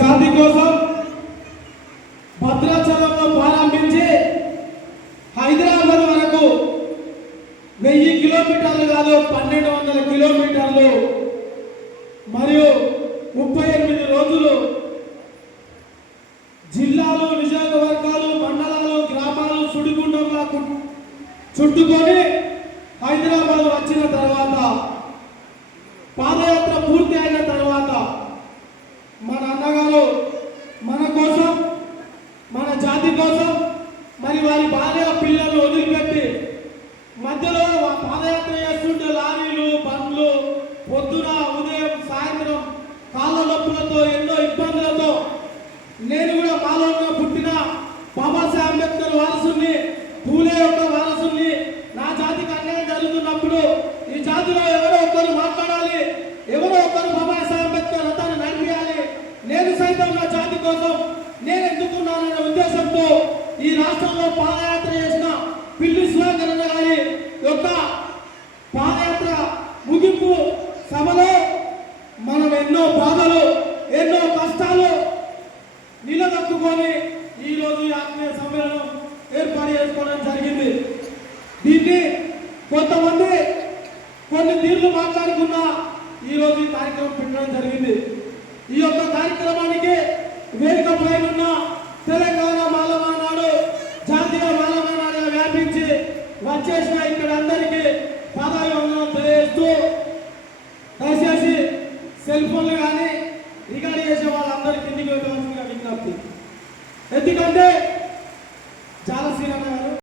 జాతి కోసం భద్రాచలంలో ప్రారంభించి హైదరాబాద్ వరకు 1000 కిలోమీటర్లు కాదు 1200 కిలోమీటర్లు మరియు 38 రోజులు జిల్లాలు, నియోజకవర్గాలు, మండలాలు, గ్రామాలు సుడిగుండంలా చుట్టుకొని హైదరాబాద్ వచ్చిన తర్వాత పాదయాత్ర పూర్తి అయిన తర్వాత మన అన్నగారు మన కోసం, మన జాతి కోసం మరి వారి భార్య పిల్లలు వదిలిపెట్టి మధ్యలో పాదయాత్ర చేస్తుంటే లారీలు, బండ్లు పొద్దున, ఉదయం, సాయంత్రం కాళ్ళ నొప్పులతో ఎన్నో ఇబ్బందులతో నేను కూడా మాలోగా పుట్టిన బాబాసాహెబ్ అంబేద్కర్ వారసుని, పూలే యొక్క వారసుని, నా జాతికి అన్యాయం జరుగుతున్నప్పుడు ఈ జాతిలో ఎవరో ఒకరు మాట్లాడాలి, ఎవరో ఒకరు బాబాసాహెబ్ అంబేద్కర్ రథాన్ని నడిపియాలి, నేను సైతం నా జాతి కోసం నేను ఎందుకున్నాననే ఉద్దేశంతో ఈ రాష్ట్రంలో పాదయాత్ర చేసిన పిల్లి సుధాకర్ గారి యొక్క పాదయాత్ర ముగింపు సభలో మనం ఎన్నో బాధలు, ఎన్నో కష్టాలు నిలదొక్కుకొని ఈరోజు ఆత్మీయ సమ్మేళనం ఏర్పాటు చేసుకోవడం జరిగింది. దీన్ని కొంతమంది కొన్ని తీర్లు మాట్లాడుకున్నా ఈరోజు ఈ కార్యక్రమం పెట్టడం జరిగింది. ఈ యొక్క కార్యక్రమానికి వేదిక పైన తెలంగాణ మాలమానాడు, జాతీయ మాలమానాడుగా వ్యాపించి వచ్చేసిన ఇక్కడ అందరికీ పాదాభివందనం తెలియజేస్తూ దయచేసి సెల్ ఫోన్లు కానీ రికార్డ్ చేసే వాళ్ళందరికీ కిందికి వెళ్ళవలసిందిగా విజ్ఞప్తి. ఎందుకంటే